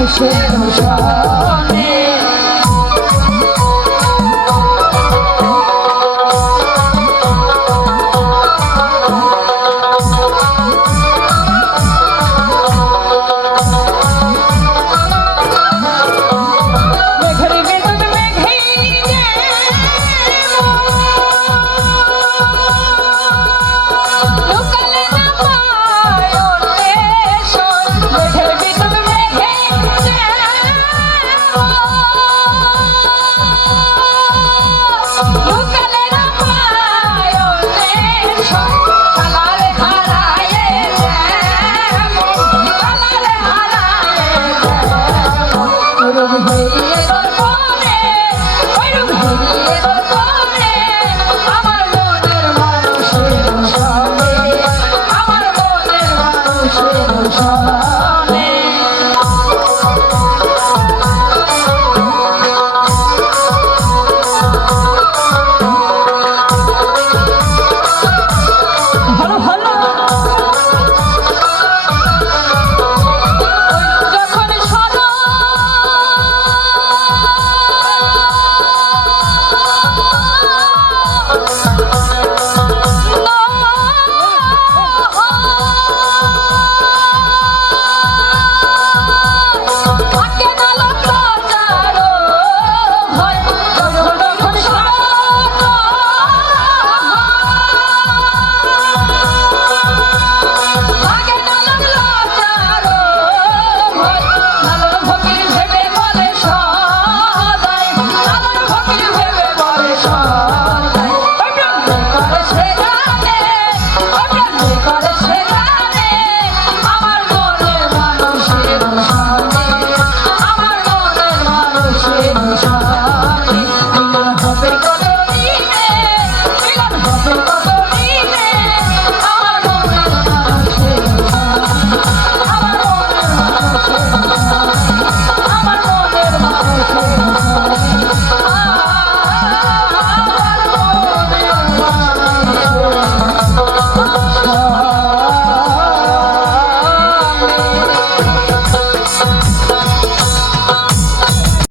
কিসের সন Oh.